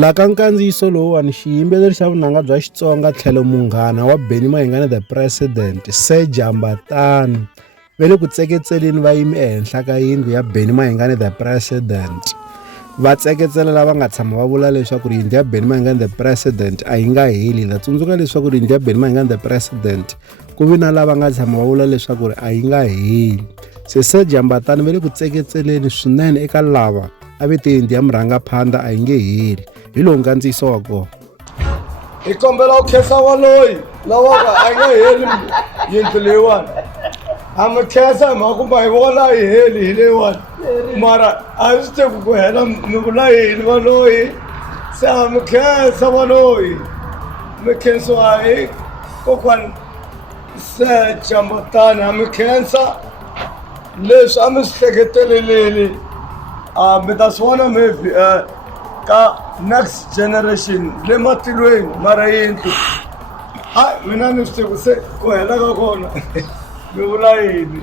La ka nkandziyiso lowuwani xiyimbeleri xa vunanga bya Xitsonga tlhelo munghana wa Benny Mayengani the President Sir Jambatani ve le ku tseketseleni va yimi ehenhla ka yindlu ya Benny Mayengani the President. Va tseketsela lava nga tshama va vula leswaku yindlu ya Benny Mayengani the President a yi nga heli. La tsundzuka leswaku yindlu ya Benny Mayengani the President ku vi na lava nga tshama va vula leswaku a yi nga heli. Se Sir Jambatani ve le ku tseketseleni swinene eka lava a ve te yindlu ya murhangaphandla a yi nge heli. Hi lowu nkandziyiso wa kona. Hi kombela ku khensa waloyi lava a nga heli yindlu leyiwani. Ha mi khensa hi mhaka ku hi vona yi heli hi leyiwani mara a swi tivi ku hela mi vula yini valoyi. Se ha mi khensa valoyi mi khensiwa hi kokwani Sir Jambatani. Ha mi khensa leswi a mi swi hleketeleleni mi ta swi vona maybe ka next generation le matilweni mara yindlu mina ni swi tivi se ku hela ka kona mi vula yini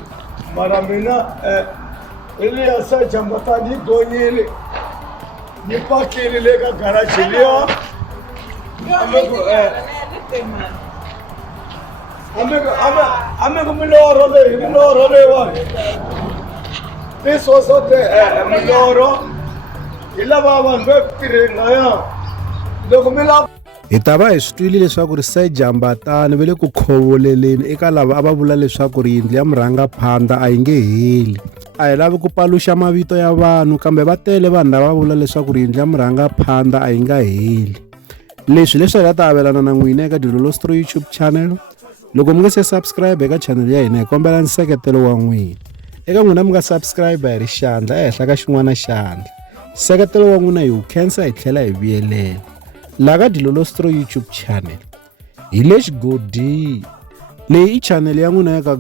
mara mina iliya Sir Jambatani yi gonyile yi pakile le ka garaji liya ameko milorho leyiwani this was not milorho hi lava vanhu va tirheni laya loko mi lava. Hi ta va hi swi twile leswaku Sir Jambatani ve le ku khovoleleni eka lava a va vula leswaku yindlu ya murhangaphandla a yi nge heli. A hi lavi ku paluxa mavito ya vanhu kambe va tele vanhu lava va vula leswaku yindlu ya murhangaphandla a yi nga heli. Leswi hi nga ta avelana na n'wina eka Dilolostro YouTube channel. Loko mi nga se subscribe eka channel ya hina hi kombela nseketelo wa n'wina. Eka n'wina mi nga subscribe hi ri xandla ehenhla ka xin'wana xandla. Nseketelo wa n'wina hi wu khensa hi tlhela hi vuyelela. La ka Dilolostro YouTube channel hi le xigodini leyi i channel ya n'wina ya ka